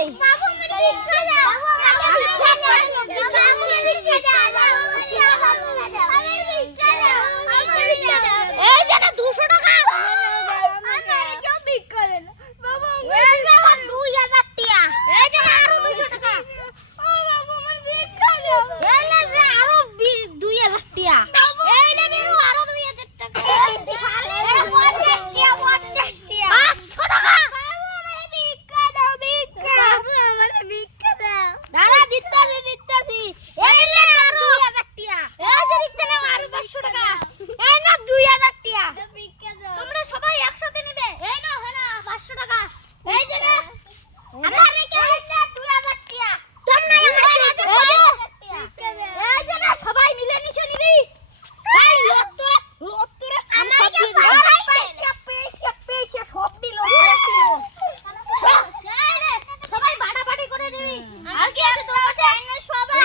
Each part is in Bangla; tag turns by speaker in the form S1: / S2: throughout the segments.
S1: কই? এই যেটা দুশো টাকা কি আছে তোর কাছে? সবাই।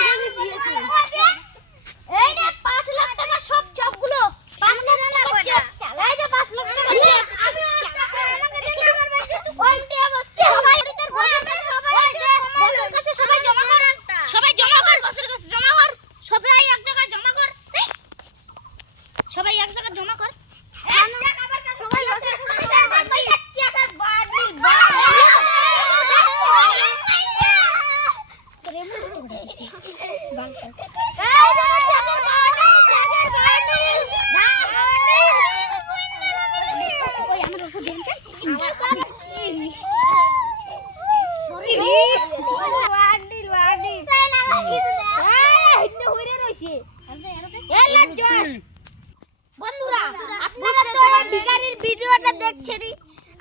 S1: এই নে 5 লাখ টাকা সব জবগুলো 5 লাখ টাকা এই যে 5 লাখ টাকা চেক আমি আমাকে দেখে আমার ভাই কিন্তু কোয়ালিটি অবস্থা সবাই এদের সবাই বসের কাছে সবাই জমা কর। সবাই জমা কর। বসের কাছে জমা কর। সবাই এক জায়গায় জমা কর। সবাই এক জায়গায় জমা কর সবাই বসের কাছে ভাই এক টাকা বাড়ি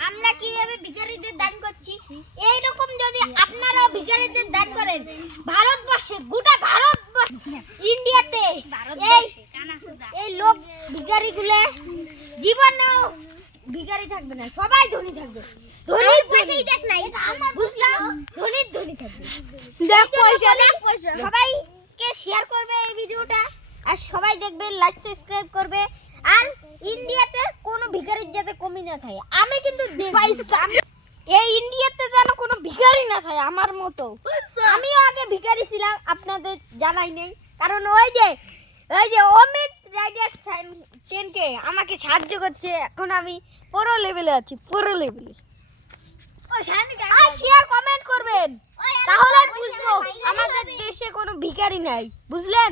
S1: আমরা কীভাবে ভিখারিদের দান করছি? এই রকম যদি আপনারা ভিখারিদের দান করেন ইন্ডিয়াতে এই এই লোক ভিখারি থাকবে না সবাই ধনী থাকবে। ধনী ধনী। দেশ নাই। বুঝলাম। ধনী ধনী থাকবে। দেখ পয়সা দেখ পয়সা। সবাইকে শেয়ার করবে এই ভিডিওটা। আর সবাই দেখবে লাইক সাবস্ক্রাইব করবে। আর ইন্ডিয়াতে কোনো ভিখারির যাতে কমি না থাকে আমি কিন্তু এই ইন্ডিয়াতে যেন কোনো ভিখারি না থাকে আমার মতো। আমিও আগে ভিখারি ছিলাম আপনাদের জানাই নেই। কারণ ওই যে ওই যে অমিত রাইডার টেনকে আমাকে সাহায্য করছে। এখন আমি পুরো লেভেলে আছি পুরো লেভেলে আর শেয়ার কমেন্ট করবেন। তাহলে বুঝব আমাদের দেশে কোনো ভিখারি নাই বুঝলেন?